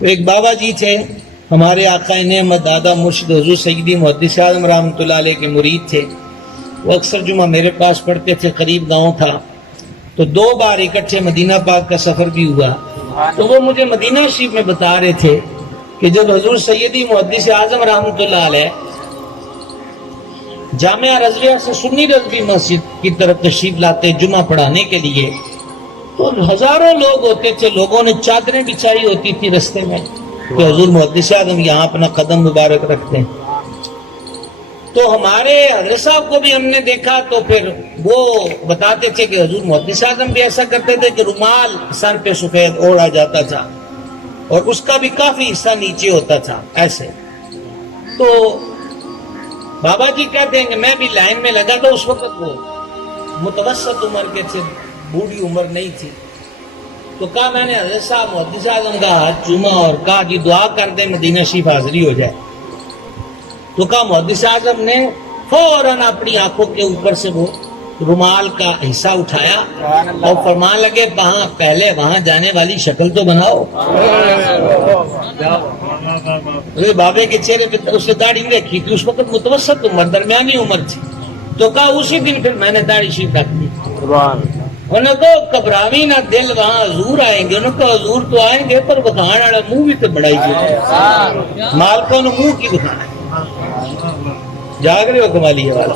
ایک بابا جی تھے ہمارے آقا نعمت دادا مرشد حضور سیدی محدث اعظم رحمۃ اللہ علیہ کے مرید تھے. وہ اکثر جمعہ میرے پاس پڑھتے تھے. قریب گاؤں تھا تو 2 بار اکٹھے مدینہ پاک کا سفر بھی ہوا. تو وہ مجھے مدینہ شریف میں بتا رہے تھے کہ جب حضور سیدی محدث اعظم رحمۃ اللہ علیہ جامعہ رضویہ سے سنی رضوی مسجد کی طرف تشریف لاتے جمعہ پڑھانے کے لیے تو ہزاروں لوگ ہوتے تھے. لوگوں نے چادریں بچھائی ہوتی تھی رستے میں کہ حضور محدث اعظم یہاں اپنا قدم مبارک رکھتے ہیں. تو ہمارے حضرت صاحب کو بھی ہم نے دیکھا تو پھر وہ بتاتے تھے کہ حضور محدث اعظم بھی ایسا کرتے تھے کہ رومال سر پہ سفید اوڑھا جاتا تھا اور اس کا بھی کافی حصہ نیچے ہوتا تھا ایسے. تو بابا جی کہتے ہیں کہ میں بھی لائن میں لگا تو اس وقت وہ متوسط عمر کے تھے, بوڑھی عمر نہیں تھی. تو کہا میں نے حضرت صاحب محدث اعظم کا ہاتھ چوما اور کہا جی دعا کر دیں مدینہ شریف حاضری ہو جائے. تو کہا محدث اعظم نے فوراً اپنی آنکھوں کے اوپر سے وہ رومال کا حصہ اٹھایا اور فرمان لگے پہلے وہاں جانے والی شکل تو بناؤ. بابے کے چہرے پہ اس نے داڑھی رکھی تھی, اس وقت متوسط عمر درمیانی عمر تھی. تو کہا اسی دن پھر میں نے داڑھی شریف رکھ دی. انہوں نے کہا گھبراوی نہ دل وہاں حضور آئیں گے. انہوں نے کہا حضور تو آئیں گے پر بخان والا منہ بھی تو بڑھائی گئے مالکوں نے منہ کی بخانا جاگ رہے ہو کمالی والا.